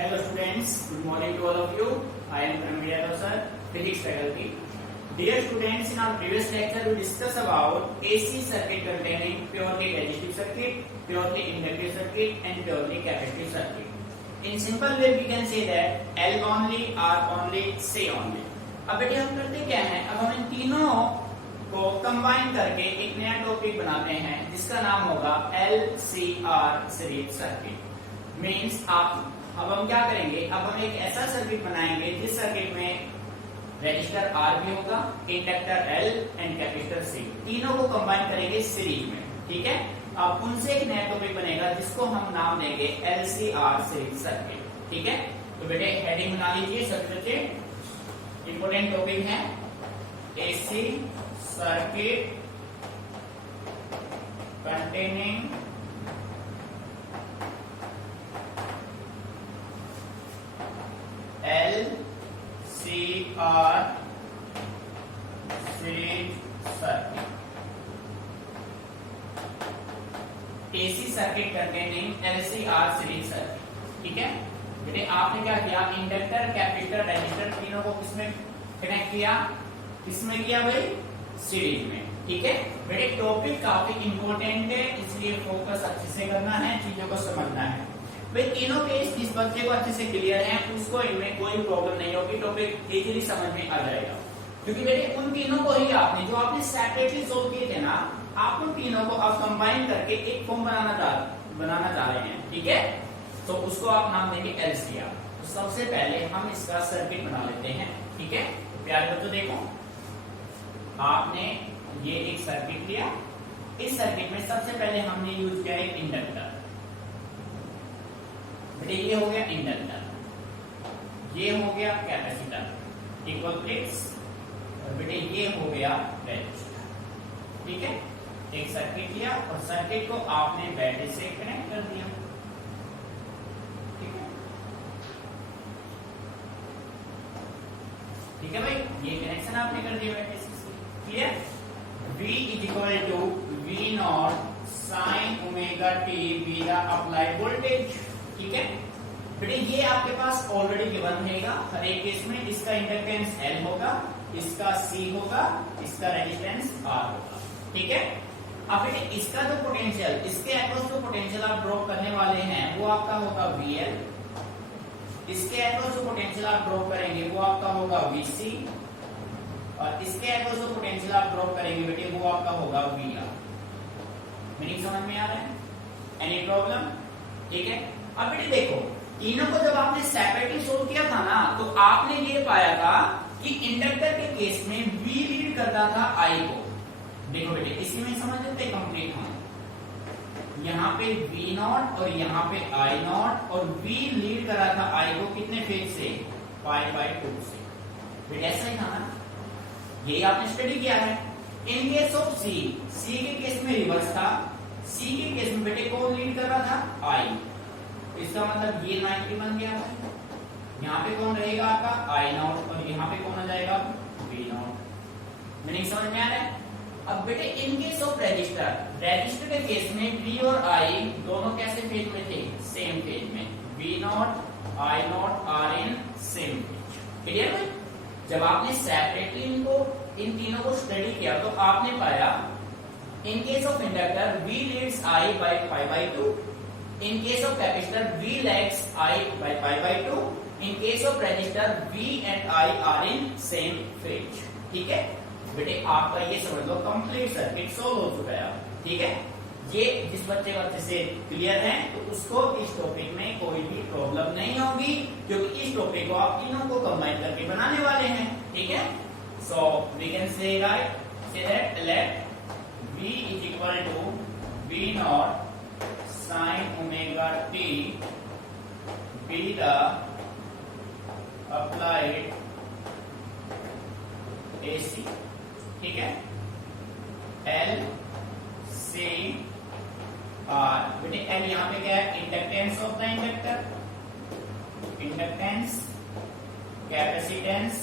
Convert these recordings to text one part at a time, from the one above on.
Hello students, good morning to all of you. I am Pramila sir, physics faculty. Dear students, in our previous lecture we discussed about AC circuit containing purely resistive circuit, purely inductive circuit and purely capacitive circuit. In simple way we can say that L only, R only, C only. अब बेटे हम करते क्या है, अब हम इन तीनों को कंबाइन करके एक नया टॉपिक बनाते हैं जिसका नाम होगा LCR सीरीज सर्किट। मीन्स आप अब हम क्या करेंगे, अब हम एक ऐसा सर्किट बनाएंगे जिस सर्किट में रेजिस्टर R भी होगा, inductor L and capacitor C, तीनों को कंबाइन करेंगे सीरीज में। ठीक है, अब उनसे एक नया टॉपिक बनेगा जिसको हम नाम देंगे LCR सीरीज सर्किट। ठीक है, तो बेटे हेडिंग बना लीजिए। सबसे इंपोर्टेंट टॉपिक है AC circuit containing LCR series circuit. AC circuit containing LCR series circuit. ठीक है बेटे, आपने क्या किया, इंडक्टर, कैपेसिटर, रेजिस्टर तीनों को किसमें कनेक्ट किया, किसमें किया भाई, सीरीज में। ठीक है बेटे, टॉपिक काफी इंपॉर्टेंट है इसलिए फोकस अच्छे से करना है, चीजों को समझना है। भाई तीनों केस जिस बच्चे को अच्छे से क्लियर है उसको इनमें कोई प्रॉब्लम नहीं होगी, टॉपिक इजीली समझ में आ जाएगा। क्योंकि बेटे उन तीनों को ही आपने जो आपने सेपरेटली सोल्व किए थे ना, आप उन तीनों को अब कंबाइन करके एक फॉर्म बनाना चाह रहे हैं। ठीक है, तो उसको आप नाम देंगे LCR। तो सबसे पहले हम इसका सर्किट बना लेते हैं। ठीक है, तो प्यारे बच्चों देखो, आपने ये एक सर्किट लिया, इस सर्किट में सबसे पहले हमने यूज किया एक इंडक्टर। बेटे ये हो गया इंडक्टर, ये हो गया कैपेसिटर, इक्वल प्लेट्स, और बेटे ये हो गया रेजिस्टर। ठीक है, एक सर्किट लिया और सर्किट को आपने बैटरी से कनेक्ट कर दिया। ठीक है भाई, ये कनेक्शन आपने कर दिया बैटरी से। Clear, V is equal to V naught sine omega t be the applied voltage. ठीक है बेटे, ये आपके पास ऑलरेडी गिवन रहेगा हर एक केस में। इसका इंडक्टेंस L होगा, इसका C होगा, इसका रेजिस्टेंस R होगा। ठीक है, अब बेटे इसका जो पोटेंशियल, इसके अक्रॉस जो पोटेंशियल आप ड्रॉप करने वाले हैं वो आपका होगा VL, इसके अक्रॉस जो पोटेंशियल आप ड्रॉप करेंगे वो आपका होगा VC, और इसके अक्रॉस जो पोटेंशियल आप ड्रॉप करेंगे बेटे वो आपका होगा VR। मीनिंग समझ में आ रहा है? Any problem? ठीक है, अब बेटे देखो, तीनों को जब आपने सेपरेटली सोल्व किया था ना, तो आपने ये पाया था कि इंडक्टर के केस में V लीड करता था I को। देखो बेटे, इसी में समझ लेते कंप्लीट हम, यहाँ पे V नॉट और यहाँ पे I नॉट, और V लीड करा था I को कितने फेज से, π/2 से। बेटे ऐसा ही था ना, यही आपने स्टडी किया है। इन केस ऑफ C के केस में रिवर्स था। C के केस में बेटे कौन लीड कर रहा था, I। इसका मतलब ये 90 बन गया। यहाँ पे कौन रहेगा आपका, I नॉट, और यहाँ पे कौन आ जाएगा, V नॉट। मीनिंग समझ में आ रहा है? अब बेटे इन केस ऑफ रेजिस्टर के केस में V और I दोनों कैसे फेज में थे, सेम फेज में। V naught, I naught are in same phase. Clear है? जब आपने सेपरेटली इन तीनों को स्टडी किया तो आपने पाया in case of inductor V leads I by π/2, in case of capacitor V lags I by π/2, in case of resistor V and I are in same phase। ठीक है बेटे, आपका ये समझ लो कंप्लीट सर्किट सोल्व हो चुका है। ठीक है, ये जिस बच्चे को अच्छे से क्लियर है तो उसको इस टॉपिक में कोई भी प्रॉब्लम नहीं होगी, क्योंकि इस टॉपिक को आप तीनों को कंबाइन करके बनाने वाले हैं। ठीक है, so we can say that let V is equal to V naught sin omega t be the applied AC। ठीक है, L C R। बेटे L यहाँ पे क्या है, inductance of the inductor, inductance, capacitance,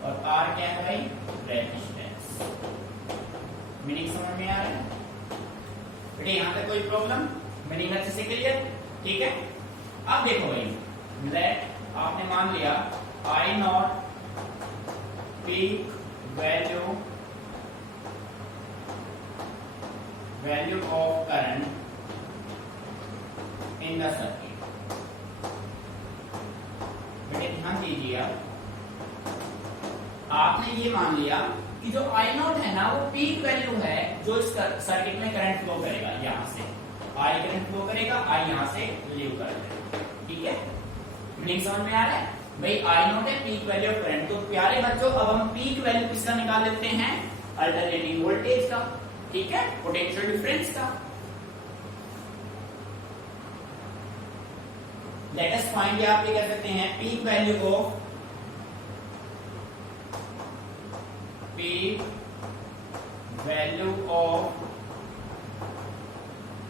और R क्या है भाई, रेजिस्टेंस। मीनिंग समझ में आ रहा है बेटे? यहाँ पे कोई प्रॉब्लम, मीनिंग अच्छे से क्लियर? ठीक है। अब देखो भाई, लेट आपने मान लिया I naught peak value of current in the circuit. बेटे ध्यान दीजिए, आपने ये मान लिया कि जो आई नॉट है ना वो पीक वैल्यू है जो इस सर्किट में करंट फ्लो करेगा। यहां से आई करंट फ्लो करेगा, आई यहां से लीव कर देगा, ठीक है। मीनिंग समझ में आ रहा है भाई, आई नॉट है पीक वैल्यू ऑफ करंट। तो प्यारे बच्चों अब हम पीक वैल्यू किसका निकाल लेते हैं, अल्टरनेटिंग वोल्टेज का, ठीक है, पोटेंशियल डिफरेंस का। लेट अस फाइंड, आप ये कह सकते हैं peak value of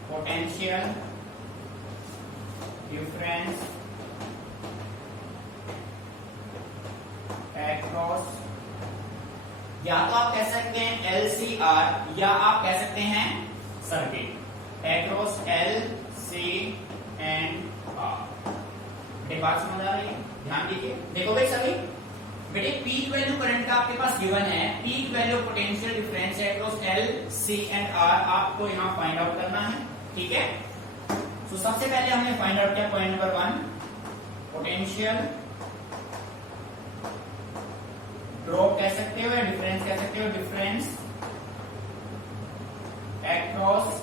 potential difference across, या तो आप कह सकते हैं LCR या आप कह सकते हैं circuit across L, C and R। बात समझ आ रही है, ध्यान दीजिए। देखो भाई सभी बेटे, पीक वैल्यू करंट का आपके पास गिवन है, peak value potential difference across L, C and R आपको यहाँ फाइंड आउट करना है, ठीक है। तो सबसे पहले हमने फाइंड आउट किया पॉइंट नंबर 1, पोटेंशियल ड्रॉप कह सकते हो या डिफरेंस कह सकते हो, डिफरेंस अक्रॉस,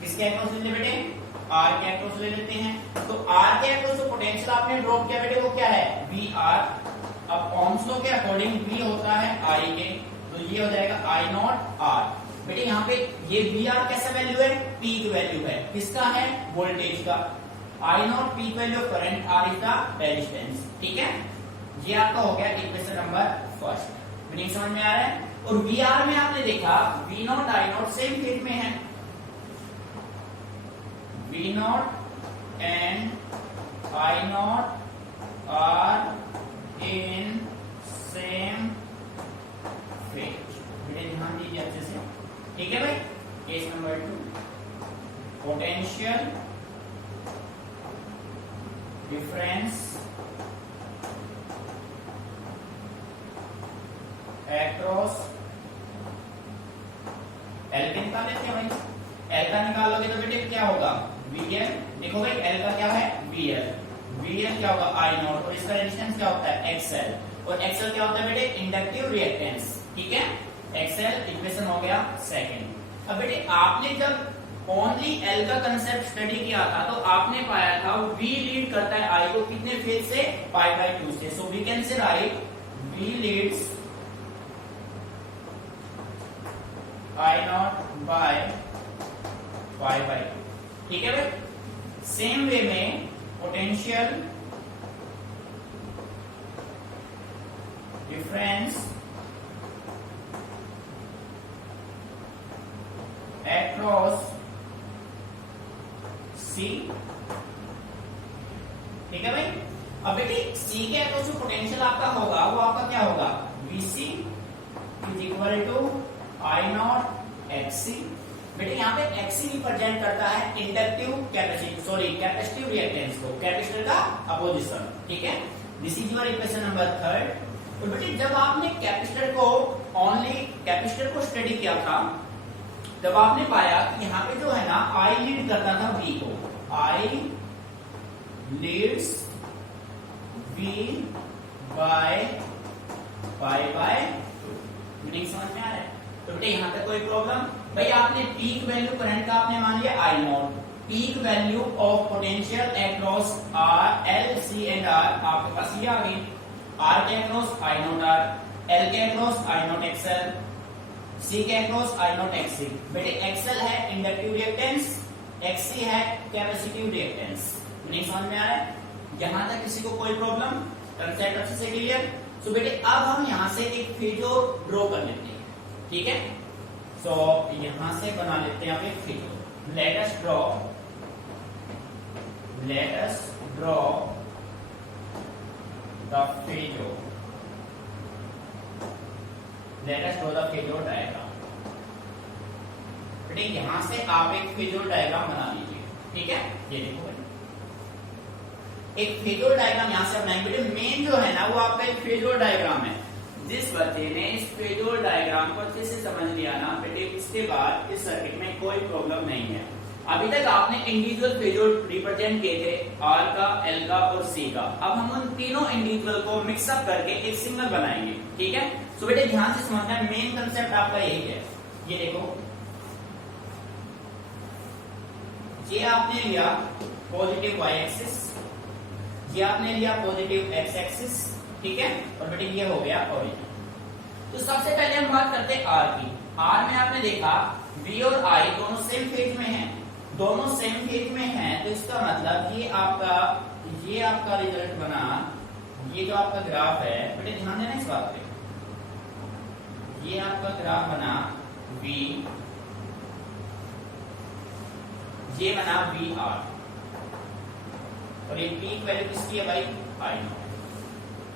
किसके अक्रॉस ले लेते बेटे, आर के अक्रॉस ले लेते हैं। तो आर के अक्रॉस जो पोटेंशियल आपने ड्रॉप किया बेटे वो क्या है, वी आर। अब ओम्स लॉ के अकॉर्डिंग वी होता है आई के, तो ये हो जाएगा आई नॉट आर। बेटे यहाँ पे ये वी आर कैसा वैल्यू है, पीक वैल्यू है, किसका है, वोल्टेज का। I naught peak value of current, R is the resistance, ठीक है। ये आपका हो गया इक्वेशन नंबर फर्स्ट। मीनिंग समझ में आ रहा है। और वी आर में आपने देखा V naught I naught same phase में है, V naught and I naught are in same phase. बेटे ध्यान दीजिए अच्छे से, ठीक है भाई। Case number 2, potential difference across L का निकाल लेते हैं भाई। एल का निकालोगे तो बेटे क्या होगा, वीएल। देखो भाई एल का क्या है, वीएल। वीएल क्या होगा, आई नॉट, और इसका रेजिस्टेंस क्या होता है, एक्सएल। और एक्सएल क्या होता है बेटे, इंडक्टिव रिएक्टेंस, ठीक है। एक्सएल इक्वेशन हो गया सेकंड। अब बेटे आपने जब ओनली एल का कंसेप्ट स्टडी किया था तो आपने पाया था वी लीड करता है आई को कितने फेज से, π/2 से। So we can say right V leads I naught by π/2, ठीक है भाई। सेम वे में पोटेंशियल डिफरेंस अक्रॉस C, ठीक है भाई। अब बेटी C के अक्रॉस जो पोटेंशियल आपका होगा वो आपका क्या होगा, VC is equal to I naught XC। बेटे यहाँ पे XC रिप्रेजेंट करता है inductive capacity, sorry capacitive reactance को, कैपेसिटर का अपोजिशन, ठीक है। This is your equation number 3। तो बेटे जब आपने कैपेसिटर को ओनली कैपेसिटर को स्टडी किया था तब आपने पाया कि यहाँ पे जो है ना आई लीड करता था V को, आई लीड्स V बाय π/2। मीनिंग समझ में आ रहा है। तो बेटे यहाँ पे कोई प्रॉब्लम, भाई आपने पीक वैल्यू करंट का आपने मान लिया I naught, peak value of potential across R, L, C and R आपके पास ये आ गई। आर के across I naught R, L के across I naught XL, C के अक्रॉस आई नॉट एक्सी। बेटे एक्सएल है इंडक्टिव रिएक्टेंस, एक्सी है कैपेसिटिव रिएक्टेंस। नहीं समझ में आ रहा है, यहां तक किसी को कोई प्रॉब्लम, कंसेप्ट अच्छे से क्लियर। तो बेटे अब हम यहां से एक फिगर ड्रॉ कर लेते हैं, ठीक है। सो यहां से बना लेते हैं आप एक figure. Let us draw the figure, let us draw the figure diagram. बेटे यहां से आप एक फिगर डायग्राम बना लीजिए, ठीक है, ये देखो भाई एक फेजर डायग्राम यहां से बनाएंगे बेटे। मेन जो है ना वो आपका एक फेजर डायग्राम है। जिस बच्चे ने इस फेजर डायग्राम को अच्छे से समझ लिया ना बेटे, इसके बाद इस सर्किट में कोई प्रॉब्लम नहीं है। अभी तक आपने इंडिविजुअल फेजर रिप्रेजेंट किए थे, आर का, एल का और सी का। अब हम उन तीनों इंडिविजुअल को मिक्सअप करके एक सिंगल बनाएंगे, ठीक है। सो बेटे ध्यान से समझना है, मेन कंसेप्ट आपका यही है। ये देखो, ये आपने लिया पॉजिटिव वाई एक्सिस, ये आपने लिया पॉजिटिव एक्स एक्सिस, ठीक है, और बेटे ये हो गया ओरिजिन। तो सबसे पहले हम बात करते हैं आर की। आर में आपने देखा वी और आई दोनों सेम फेज में हैं, दोनों सेम फेज में हैं, तो इसका मतलब ये आपका रिजल्ट बना, ये जो आपका ग्राफ है बेटे ध्यान देना इस बात पे, ये आपका ग्राफ बना वी, ये बना वी आर, और ये पीक वैल्यू किसकी है भाई, आई नॉट।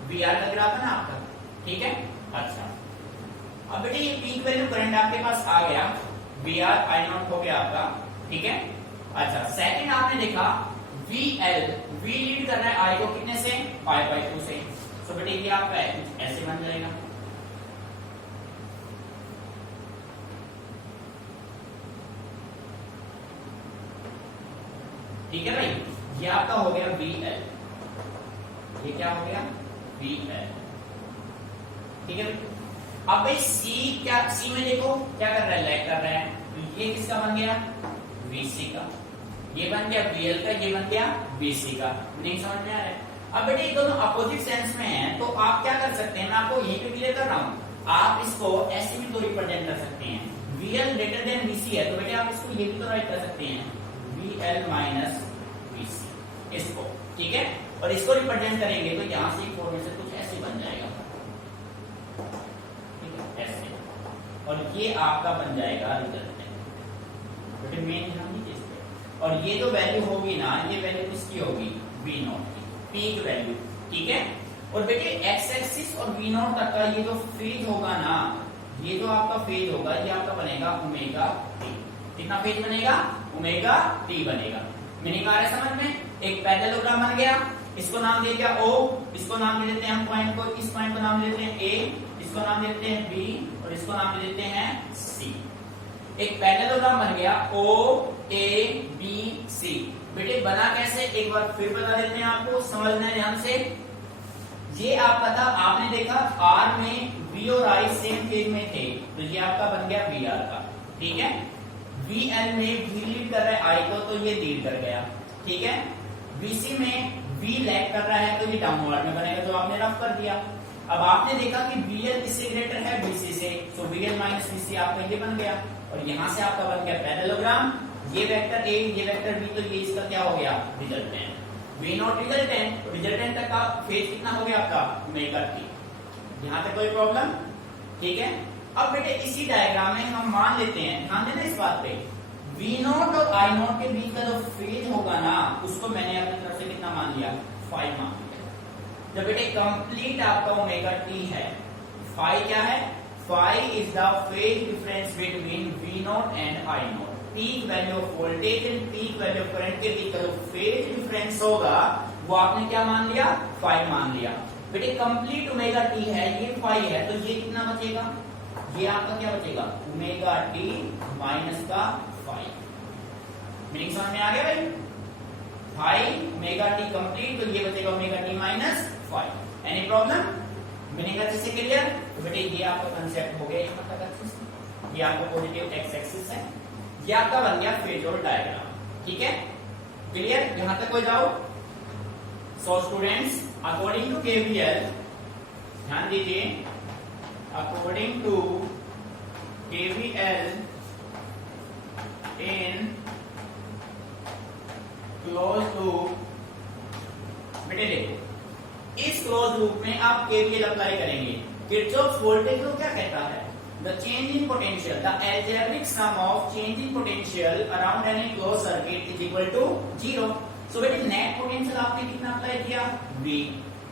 वी आर का ग्राफ है ना आपका, ठीक है। अच्छा, अब बेटे ये पीक वैल्यू करंट आपके पास आ गया, वी आर आई नॉट हो गया आपका, ठीक है। अच्छा, सेकंड आपने देखा वी एल, वी लीड कर रहा है आई को कितने से, पाई बाय 2 से। सो बेटे ये आपका ऐसे बन जाएगा, ठीक है भाई। ये आपका हो गया वी एल, ये क्या हो गया वी एल, ठीक है। अब भाई सी क्या, सी में देखो क्या कर रहा है, लैग कर रहा है, तो ये किसका बन गया, वीसी का, ये बन गया वीएल का, ये बन गया वीसी का। नहीं समझ में आ रहा है? अब बेटे ये दोनों अपोजिट सेंस में हैं, तो आप क्या कर सकते हैं, मैं आपको यही पे क्लियर कर रहा हूं, आप इसको ऐसे भी तो रिप्रेजेंट कर सकते हैं, वीएल ग्रेटर देन वीसी है, तो बेटे आप इसको ये भी तो राइट कर सकते हैं, वीएल माइनस वीसी, इसको, ठीक है। और इसको रिप्रेजेंट करेंगे तो यहां से फॉर्मेशन कुछ ऐसे बन जाएगा, ऐसे, और ये आपका बन जाएगा रिजल्टेंट, बेटे मेन ध्यान दीजिए इस पे। और ये जो वैल्यू होगी ना, ये वैल्यू किसकी होगी, वी नॉट की, पीक वैल्यू, ठीक है। और बेटे एक्स एक्सिस और वी नॉट तक का ये जो फेज होगा ना, ये जो आपका फेज होगा, ये आपका बनेगा ओमेगा टी। कितना फेज बनेगा, ओमेगा टी बनेगा। मीनिंग आ रहा है समझ में, एक पैरेललोग्राम बन गया, इसको नाम दे दिया ओ, इसको नाम दे देते हैं हम पॉइंट को, इस पॉइंट को नाम दे देते हैं ए, इसको नाम दे देते हैं बी, और इसको नाम दे देते हैं सी। एक पैरेललोग्राम बन गया ओ ए बी सी। बेटे बना कैसे, एक बार फिर बता देते हैं आपको, समझना है ध्यान से। ये आपका था, आपने देखा आर में वी और आई सेम फेज में थे, तो ये आपका बन गया वी आर का, ठीक है। वी एल में वी लीड कर रहा है आई को, तो ये लीड कर गया, ठीक है। वीसी में वी लैग कर रहा है, तो ये डाउनवर्ड में बनेगा, जो आपने रफ कर दिया। अब आपने देखा कि वीएल किससे ग्रेटर है, वीसी से, तो वीएल माइनस वीसी आपका ये बन गया, और यहां से आपका बन गया पैरेललोग्राम, ये वेक्टर ए, ये वेक्टर बी, तो ये इसका क्या हो गया, resultant. V naught resultant, resultant तक का फेज कितना हो गया आपका, ओमेगा टी। यहां तक कोई प्रॉब्लम, ठीक है। अब बेटे इसी डायग्राम में हम मान लेते हैं, ध्यान देना इस बात पे, वी नॉट और आई नॉट के बीच का जो फेज होगा ना, उसको मैंने अपनी तरफ से कितना मान लिया, 5 मान लिया। जब बेटे कंप्लीट आपका ओमेगा टी है, फाई क्या है, phi is the phase difference between V naught and I naught. Peak value of voltage and peak value of current के बीच का जो फेज डिफरेंस होगा, वो आपने क्या मान लिया, 5 मान लिया। बेटे कंप्लीट ओमेगा टी है, ये 5 है, तो ये कितना बचेगा, ये आपका क्या बचेगा, ओमेगा टी माइनस का 5। मीनिंग समझ में आ गया भाई, 5 ओमेगा टी कंप्लीट, तो ये बचेगा omega T minus 5। Any problem, meaning अच्छे से क्लियर। तो बेटे ये आपका कंसेप्ट हो गया, एक मतलब अच्छे से, ये आपका पॉजिटिव एक्स एक्सिस है, ये आपका बन गया फेजर डायग्राम, ठीक है, क्लियर। यहां तक कोई doubt. So students, according to KVL, ध्यान दीजिए, according to KVL in close loop, बेटे देखो इस क्लोज लूप में आप केवीएल अप्लाई करेंगे। किरचॉफ्स वोल्टेज लॉ क्या कहता है, the change in potential, the algebraic sum of change in potential around any close circuit is equal to 0। So बेटे नेट पोटेंशियल आपने कितना अप्लाई किया, V,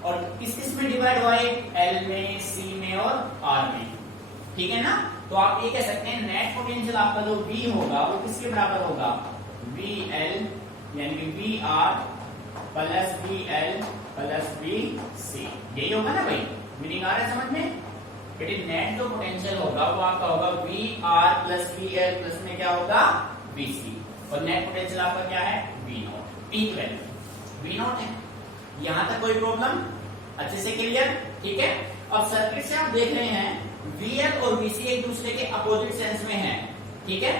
और किस किस में डिवाइड हुआ है, L में, C में और R में, ठीक है ना। तो आप ये कह सकते हैं नेट पोटेंशियल आपका जो V होगा वो किसके बराबर होगा, VL यानी कि V R plus V L plus V C, यही होगा ना भाई, मीनिंग आ रहा है समझ में। बेटे नेट जो पोटेंशियल होगा वो आपका होगा V R plus V L plus में क्या होगा वी सी, और नेट पोटेंशियल आपका क्या है V naught, peak value V naught है। यहां तक कोई प्रॉब्लम, अच्छे से क्लियर, ठीक है। अब सर्किट से आप देख रहे हैं वी एल और वी सी एक दूसरे के अपोजिट सेंस में है, ठीक है।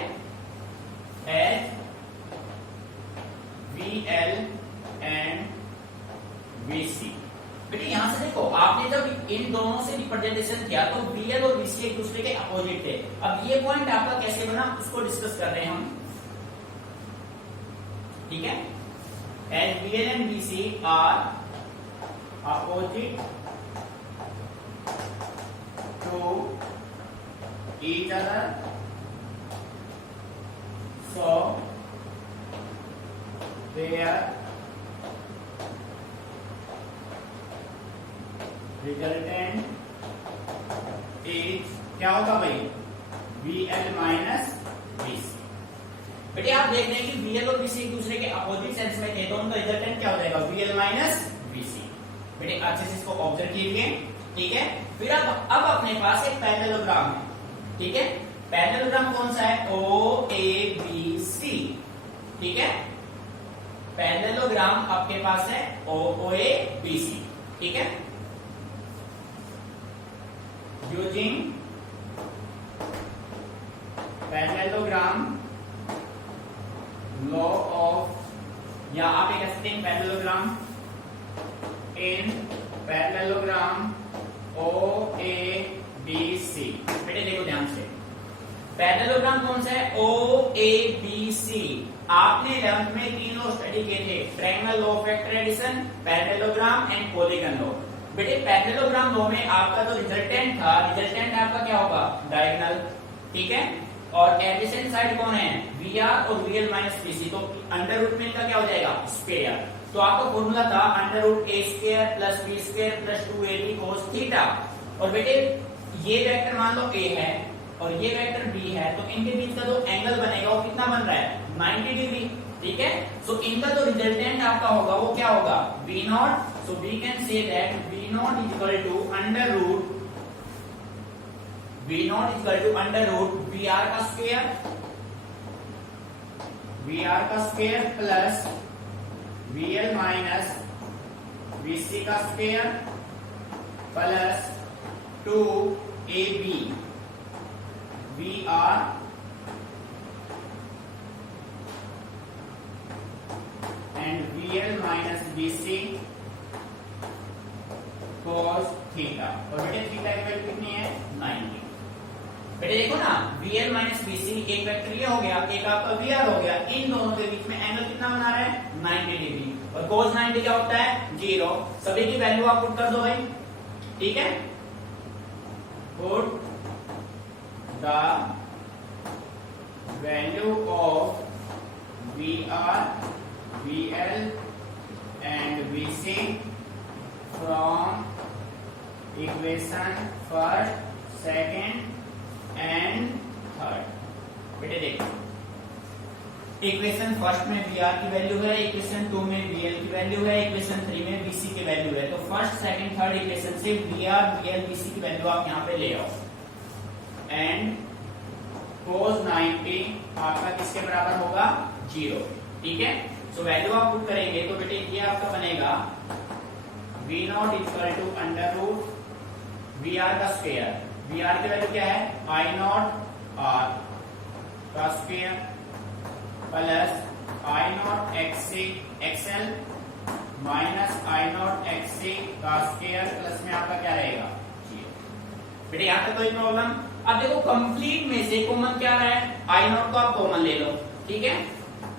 As V L and V C, बेटे यहां से देखो आपने जब इन दोनों से रिप्रेजेंटेशन किया तो वी एल और वी सी एक दूसरे के अपोजिट थे। अब ये पॉइंट आपका कैसे बना उसको डिस्कस कर रहे हैं हम, ठीक है। As V L and V C are opposite to each other, so their resultant is क्या होगा भाई V L minus V C. बेटे आप देख रहे हैं कि वी एल और वी सी एक दूसरे के अपोजिट सेंस में थे, तो उनका रिजल्टेंट क्या हो जाएगा we L minus V C. बेटे अच्छे से इसको ऑब्जर्व कीजिए, ठीक है। फिर अब अपने पास एक पैरेललोग्राम है, ठीक है। पैरेललोग्राम कौन सा है ओ ए बी सी, ठीक है। पैरेललोग्राम आपके पास है ओ ए बी सी, ठीक है। यूजिंग पैरेललोग्राम लॉ ऑफ, या आप ये कह सकते हैं parallelogram in parallelogram O A B C. बेटे देखो ध्यान से, पैरेललोग्राम कौन सा है ओ ए बी सी। आपने 11th में तीन लॉ स्टडी किए थे, triangle law of vector addition, parallelogram and polygon law. बेटे पैरेललोग्राम लॉ में आपका जो रिजल्टेंट था, रिजल्टेंट आपका क्या होगा डायगोनल, ठीक है। और एडिशन साइड कौन है वी आर और वी एल माइनस वी सी, तो अंडर रूट में इनका क्या हो जाएगा स्क्वायर। तो आपका फॉर्मूला था under root A square plus B square plus 2ab cos theta. और बेटे ये वेक्टर मान लो ए है और ये वेक्टर बी है, तो इनके बीच का जो एंगल बनेगा वो कितना बन रहा है 90 डिग्री, ठीक है। सो इनका जो रिजल्टेंट आपका होगा वो क्या होगा V naught. So we can say that V naught is equal to under root V naught is equal to under root V R का square plus V L minus V C का square plus 2ab V R and V L minus V C cos theta. और बेटे theta की value कितनी है 90। बेटे देखो ना we L minus V C एक वेक्टर ये हो गया, एक आपका वी आर हो गया, इन दोनों के बीच में एंगल कितना बना रहा है 90 डिग्री। और cos 90 क्या होता है 0। सभी की वैल्यू आप पुट कर दो भाई, ठीक है। Put the value of V R V L and V C from equation first, second and third. बेटे देखो इक्वेशन फर्स्ट में वी आर की वैल्यू है, इक्वेशन 2 में वी एल की वैल्यू है, इक्वेशन 3 में वी सी की वैल्यू है। तो फर्स्ट सेकंड थर्ड इक्वेशन से V R V L V C की वैल्यू आप यहाँ पे ले आओ। एंड cos 90 आपका किसके बराबर होगा 0, ठीक है। सो वैल्यू आप पुट करेंगे तो बेटे ये आपका बनेगा V naught equal to under root V R का स्क्वायर। वी आर की वैल्यू क्या है आई नॉट आर का square plus I naught XL minus I naught XC का स्क्वायर प्लस में आपका क्या रहेगा 0। बेटे यहाँ तक कोई प्रॉब्लम। अब देखो कंप्लीट में से कॉमन क्या है आई नॉट को आप कॉमन ले लो, ठीक है।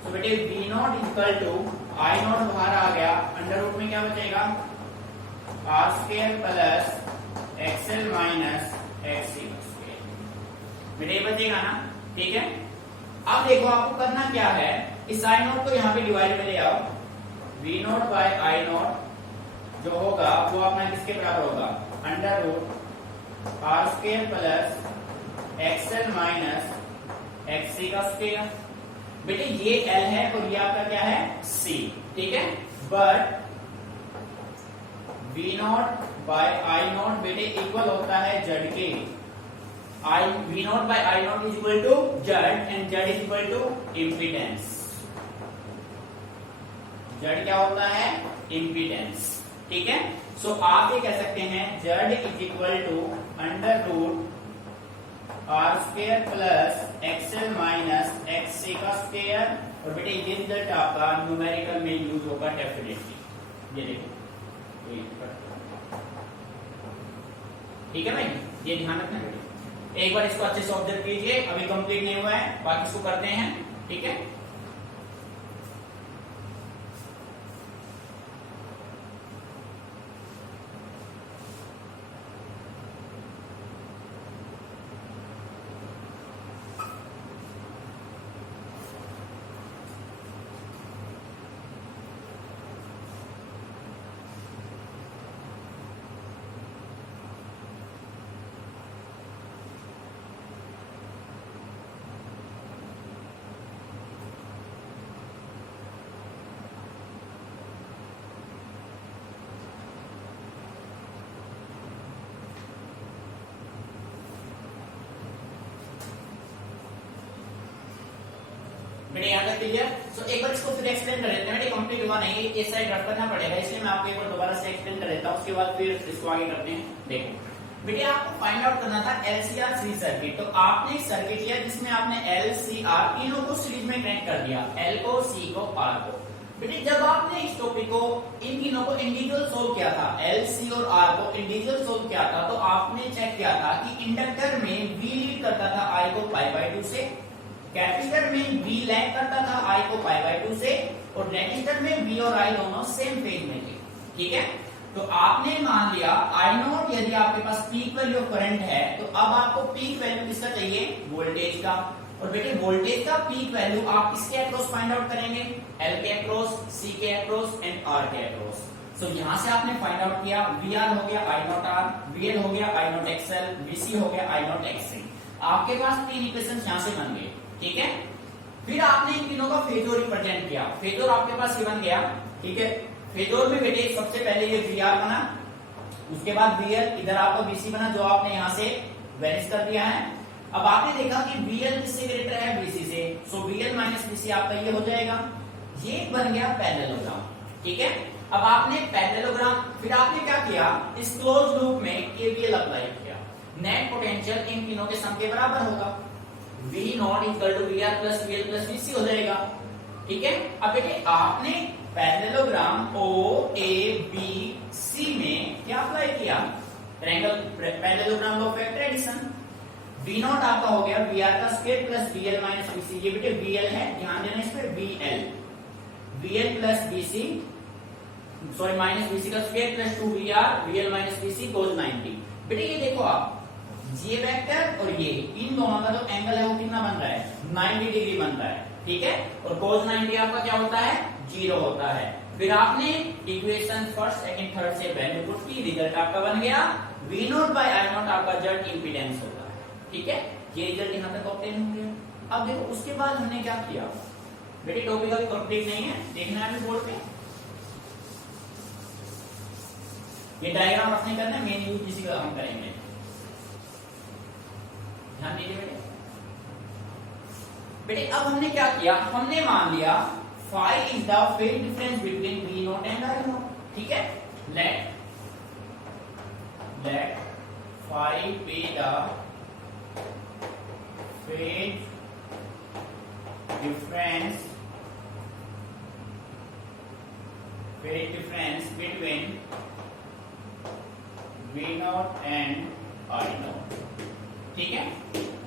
तो बेटे V naught equal to I naught बाहर आ गया, अंडर रूट में क्या बचेगा R square plus XL minus XC square. बेटे बचेगा ना, ठीक है। अब देखो आपको करना क्या है, इस आई नॉट को यहाँ पे डिवाइड में ले आओ। V naught by I naught जो होगा वो अपना किसके बराबर होगा under root R square plus XL minus XC का स्क्वायर बेटे ये L है और ये आपका क्या है C, ठीक है। But V naught by I naught बेटे इक्वल होता है Z के। V naught by I naught is equal to Z and Z is equal to impedance. Z क्या होता है इम्पीडेंस, ठीक है। सो आप ये कह सकते हैं Z is equal to under root R square plus XL minus XC का स्क्वायर। और बेटे ये रिजल्ट आपका न्यूमेरिकल में यूज होगा डेफिनेटली, ये देखो ठीक है भाई, ये ध्यान रखना बेटे। एक बार इसको अच्छे से ऑब्जर्व कीजिए, अभी कंप्लीट नहीं हुआ है, बाकी इसको करते हैं, ठीक है। बेटे याद रख लीजिए। सो एक बार इसको फिर एक्सप्लेन कर देते हैं, बेटे कंप्लीट हुआ नहीं, इस साइड रख करना पड़ेगा, इसलिए मैं आपको एक बार दोबारा से एक्सप्लेन कर देता हूं, उसके बाद फिर इसको आगे करते हैं। देखो बेटे आपको फाइंड आउट करना था LCR सीरीज सर्किट, तो आपने एक सर्किट लिया जिसमें आपने LCR तीनों को सीरीज में कनेक्ट कर दिया, L को, C को, R को। बेटे जब आपने इस टॉपिक को इन तीनों को इंडिविजुअल सोल्व किया था, L, C और R को इंडिविजुअल सोल्व किया था, तो आपने चेक किया था कि इंडक्टर में V लीड करता था I को π/2 से, कैपेसिटर में V लैग करता था I को π/2 से, और रेजिस्टर में V और I दोनों सेम फेज में थे, ठीक है। तो आपने मान लिया I नॉट यदि आपके पास पीक वैल्यू ऑफ करंट है, तो अब आपको पीक वैल्यू किसका चाहिए, वोल्टेज का। और बेटे वोल्टेज का पीक वैल्यू आप किसके अक्रॉस फाइंड आउट करेंगे, L के अक्रॉस, C के अक्रॉस एंड R के अक्रॉस। सो यहां से आपने फाइंड आउट किया, VR हो गया I नॉट R, VL हो गया I नॉट XL, VC हो गया I नॉट XC। आपके पास तीन इक्वेशन यहां से बन गए, ठीक है। फिर आपने इन तीनों का फेजर रिप्रेजेंट किया, फेजर आपके पास ये बन गया, ठीक है। फेजर में बेटे सबसे पहले ये VR बना, उसके बाद VL, इधर आपका VC बना जो आपने यहां से वैनिश कर दिया है। अब आपने देखा कि VL किससे ग्रेटर है, VC से, सो VL माइनस VC आपका ये हो जाएगा, ये बन गया पैरेललोग्राम, ठीक है। अब आपने पैरेललोग्राम, फिर आपने क्या किया, इस क्लोज लूप में KVL अप्लाई किया, नेट पोटेंशियल इन तीनों के सम के बराबर होगा, V naught equal to VR plus VL plus VC हो जाएगा, ठीक है। अब बेटे आपने पैरेललोग्राम OABC में क्या अप्लाई किया, triangle parallelogram of factor addition. V naught आपका हो गया VR का square plus VL minus VC, ये बेटे VL है, ध्यान देना इस पे, VL plus VC sorry minus VC का square plus 2VR VL minus VC cos 90। बेटे ये देखो आप, ये वेक्टर और ये इन दोनों का जो एंगल है वो कितना बन रहा है, 90 डिग्री बन रहा है, ठीक है। और cos 90 आपका क्या होता है, 0 होता है। फिर आपने इक्वेशन फर्स्ट सेकंड थर्ड से वैल्यू पुट की, रिजल्ट आपका बन गया V naught by I naught आपका जेड इंपीडेंस होता है, ठीक है। ये रिजल्ट यहां तक ऑब्टेन हो गया। अब देखो उसके बाद हमने क्या किया, बेटे टॉपिक अभी कंप्लीट नहीं है, देखना है बोर्ड पे, ये डायग्राम अपने करना, मेन यूज इसी का हम करेंगे, ध्यान दीजिए बेटे। बेटे अब हमने क्या किया, हमने मान लिया phi is the phase difference between V naught and I naught, ठीक है। लेट phi be the phase difference between V naught and I naught, ठीक है।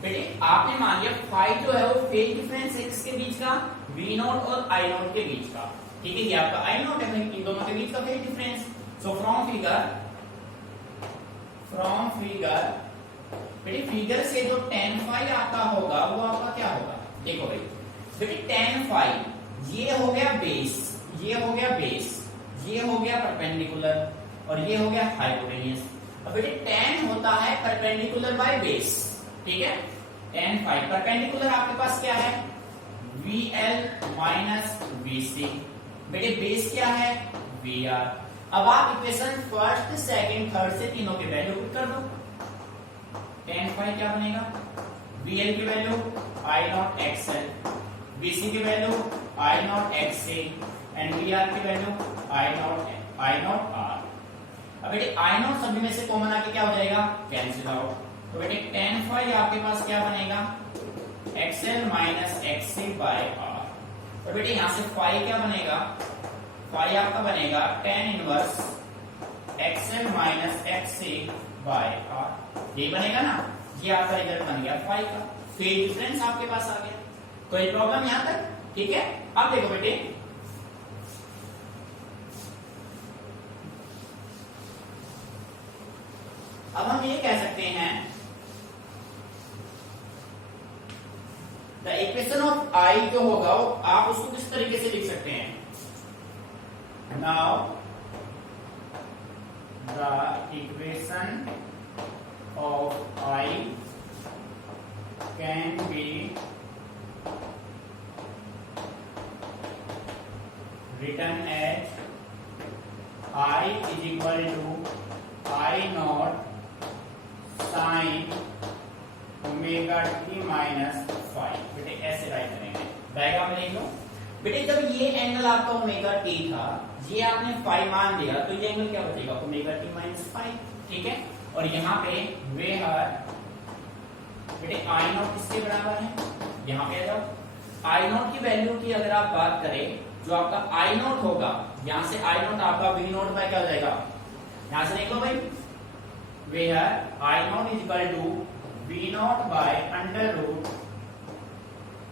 बेटे आपने मान लिया फाई जो है वो फेज डिफरेंस है किसके बीच का, V नॉट और I नॉट के बीच का, ठीक है। ये आपका I नॉट है, इन दोनों के बीच का phase difference. So from figure बेटे फिगर से जो tan फाई आपका होगा वो आपका क्या होगा, देखो भाई बेटे tan फाई ये हो गया बेस, ये हो गया बेस, ये हो गया परपेंडिकुलर और ये हो गया हाइपोटेन्यूज। अब बेटे tan होता है परपेंडिकुलर बाय बेस, ठीक है। tan फाई परपेंडिकुलर आपके पास क्या है, VL माइनस VC। बेटे बेस क्या है VR। अब आप इक्वेशन फर्स्ट सेकंड थर्ड से तीनों के वैल्यू पुट कर दो। tan phi क्या बनेगा, VL की value I not XL, VC की value I not XC and VR की वैल्यू I नॉट R। अब बेटे I नॉट सभी में से कॉमन आके क्या हो जाएगा, कैंसिल आउट। तो बेटे tan phi आपके पास क्या बनेगा, XL minus XC by R। तो बेटे यहां से phi क्या बनेगा, phi आपका बनेगा tan inverse XL minus XC by R। ये बनेगा ना, ये आपका रिजल्ट बन गया phi का। फेज डिफरेंस आपके पास आ गया। कोई प्रॉब्लम यहां तक, ठीक है। अब देखो बेटे, अब हम ये कह सकते हैं द इक्वेशन ऑफ I जो होगा वो आप उसको किस तरीके से लिख सकते हैं, now the equation of I can be written as I is equal to I naught sin omega t minus phi. बेटे ऐसे राइट करेंगे, डायग्राम में लिख लो। बेटे जब ये एंगल आपका ओमेगा t था, ये आपने फाई मान लिया, तो ये एंगल क्या बचेगा, ओमेगा t माइनस फाई, ठीक है। और यहाँ पे वे हर बेटे आई नॉट किसके बराबर है, यहाँ पे आ जाओ। आई नॉट की वैल्यू की अगर आप बात करें, जो आपका आई नॉट होगा, यहां से आई नॉट आपका वी नॉट बाय क्या हो जाएगा, यहां से देख लो भाई, where I naught is equal to V naught by under root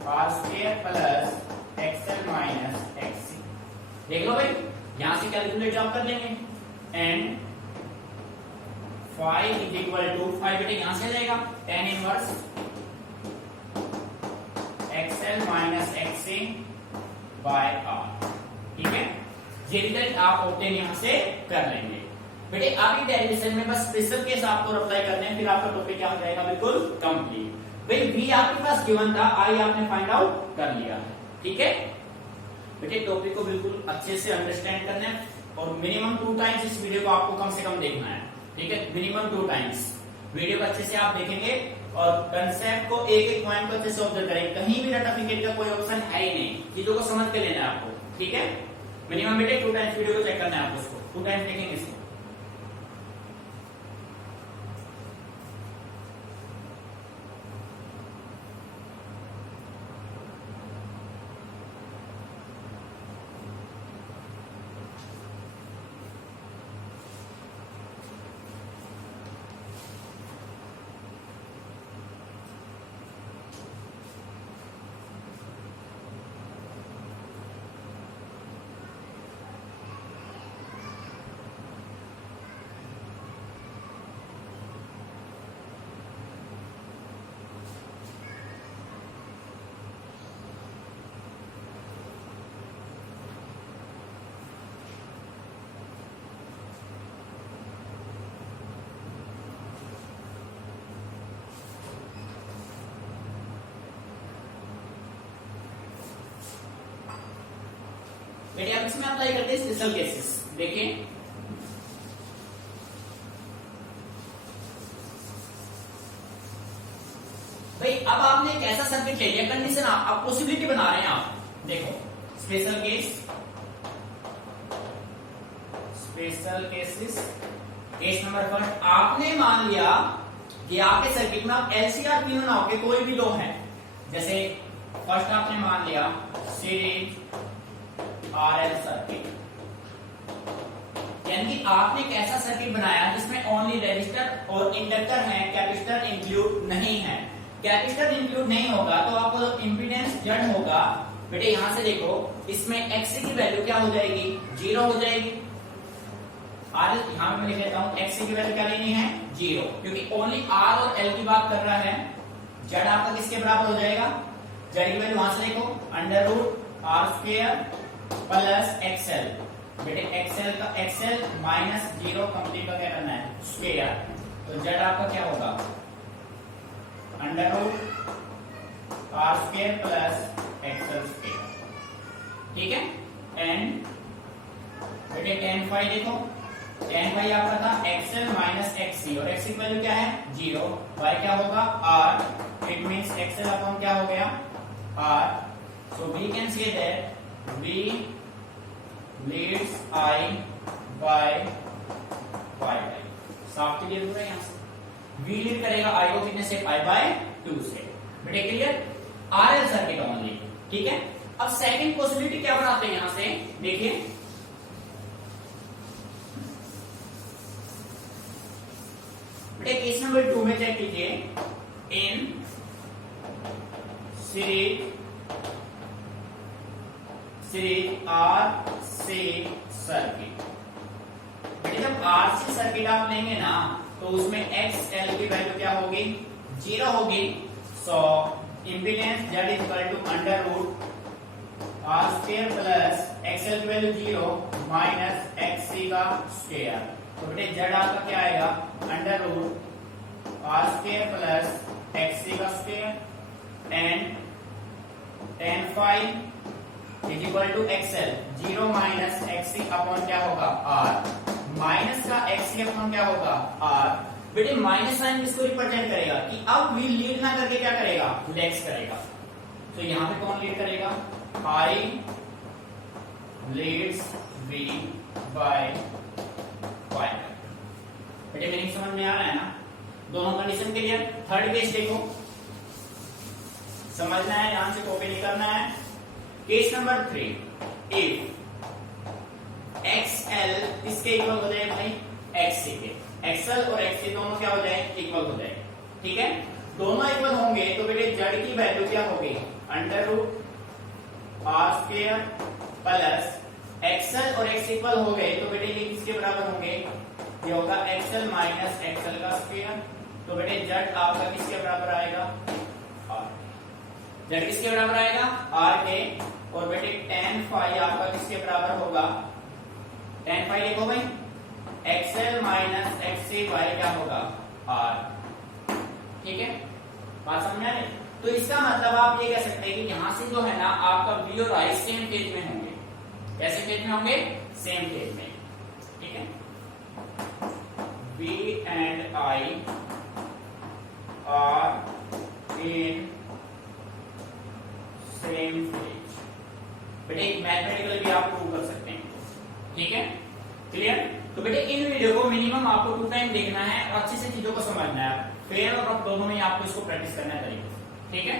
R square plus XL minus XC. देख लो भाई, यहां से कैलकुलेट आप कर लेंगे and phi is equal to phi, बेटे यहां से जाएगा tan inverse XL minus XC by R, ठीक है। ये रिजल्ट आप ऑब्टेन यहां से कर लेंगे। बेटे आगे डेरिवेशन में बस स्पेशल केस आपको अप्लाई करने हैं, फिर आपका टॉपिक क्या हो जाएगा, बिल्कुल कंप्लीट। भाई v आपके पास गिवन था, i आपने फाइंड आउट कर लिया, ठीक है। बेटे टॉपिक को बिल्कुल अच्छे से अंडरस्टैंड करना है और मिनिमम 2 टाइम्स इस वीडियो को आपको कम से कम देखना है, ठीक है। मिनिमम 2 टाइम्स वीडियो को अच्छे से आप देखेंगे और कंसेप्ट को एक एक पॉइंट को अच्छे से ऑब्जर्व करेंगे। कहीं भी रट्टाफिकेट का कोई ऑप्शन है ही नहीं, चीजों को समझ के लेना है आपको, ठीक है। मिनिमम बेटे 2 टाइम्स वीडियो को चेक करना है आपको, उसको 2 टाइम्स देखेंगे इसको। बेटे अब इसमें अप्लाई करते हैं स्पेशल केसेस। देखिए भाई, अब आपने एक ऐसा सर्किट ले लिया, कंडीशन आप पॉसिबिलिटी बना रहे हैं आप। देखो स्पेशल केसेस, केस नंबर 1, आपने मान लिया कि आपके सर्किट में आप एलसीआर क्यों ना हो के कोई भी लो है। जैसे फर्स्ट आपने मान लिया सीरीज आरएल सर्किट, यानी कि आपने एक ऐसा सर्किट बनाया जिसमें ओनली रेजिस्टर और इंडक्टर है, कैपेसिटर इंक्लूड नहीं है। कैपेसिटर इंक्लूड नहीं होगा तो आपको जो इंपीडेंस जड़ होगा, बेटे यहां से देखो, इसमें एक्सी की वैल्यू क्या हो जाएगी, 0 हो जाएगी। आर यहां पे मैं लिख लेता हूं, एक्सी की वैल्यू क्या लेनी है, 0, क्योंकि ओनली आर और एल की बात कर रहा है। जड़ आपका किसके बराबर हो जाएगा, जड़ की वैल्यू वहां से देखो, under root R square plus XL. बेटे एक्सएल का एक्सएल माइनस 0 कंप्लीट का क्या करना है, स्क्वायर। तो जेड आपका क्या होगा, under root R square plus XL square. ठीक है। एंड बेटे tan फाई देखो, tan फाई आपका था xl माइनस xc और x की वैल्यू क्या है 0, y क्या होगा r, it means xl upon क्या हो गया r, so we can say that v leads I by pi। साफ क्लियर हो रहा है यहाँ से, v लीड करेगा I को कितने से pi by 2 से, बेटे क्लियर, RL सर्किट ओनली, ठीक है। अब सेकंड पॉसिबिलिटी क्या बनाते हैं यहां से, देखिए बेटे केस नंबर 2 में चेक कीजिए, इन सीरीज RC सर्किट, बेटे जब RC सर्किट आप लेंगे ना तो उसमें XL की वैल्यू क्या होगी 0 होगी, so impedance Z equal to under root R square plus XL की वैल्यू 0 माइनस XC का स्क्वायर, तो बेटे Z आपका क्या आएगा under root R square plus XC का square and tan phi is equal to XL 0 minus XC upon क्या होगा R, माइनस का XC अपॉन क्या होगा R, बेटे माइनस साइन किसको रिप्रेजेंट करेगा कि अब v लीड ना करके क्या करेगा लेग्स करेगा, तो यहां पे कौन लीड करेगा I leads v by y। बेटे मीनिंग समझ में आ रहा है ना, दोनों कंडीशन के लिए। थर्ड केस देखो, समझना है, ध्यान से कॉपी नहीं करना है। केस नंबर 3, इफ XL किसके इक्वल हो जाए भाई XC के, XL और XC दोनों क्या हो जाए इक्वल हो जाए, ठीक है। दोनों इक्वल होंगे तो बेटे Z की वैल्यू क्या होगी under root R square plus XL और X इक्वल हो गए तो बेटे ये किसके बराबर होंगे, ये होगा XL माइनस XL का स्क्वायर, तो बेटे Z आपका किसके बराबर आएगा R, Z किसके बराबर आएगा R के, और बेटे tan फाई आपका किसके बराबर होगा, tan फाई देखो भाई XL माइनस XC बाय क्या होगा R, ठीक है, बात समझ आ रही। तो इसका मतलब आप ये कह सकते हैं कि यहां से जो है ना आपका V और I सेम फेज में होंगे, कैसे फेज में होंगे सेम फेज में, ठीक है। V and I are in same phase, बेटे मैथमेटिकली भी आप प्रूव कर सकते हैं, ठीक है, क्लियर। तो बेटे इन वीडियो को मिनिमम आपको 2 टाइम देखना है और अच्छे से चीजों को समझना है, फिर और अब दोनों में आपको इसको प्रैक्टिस करना है तरीके से, ठीक है।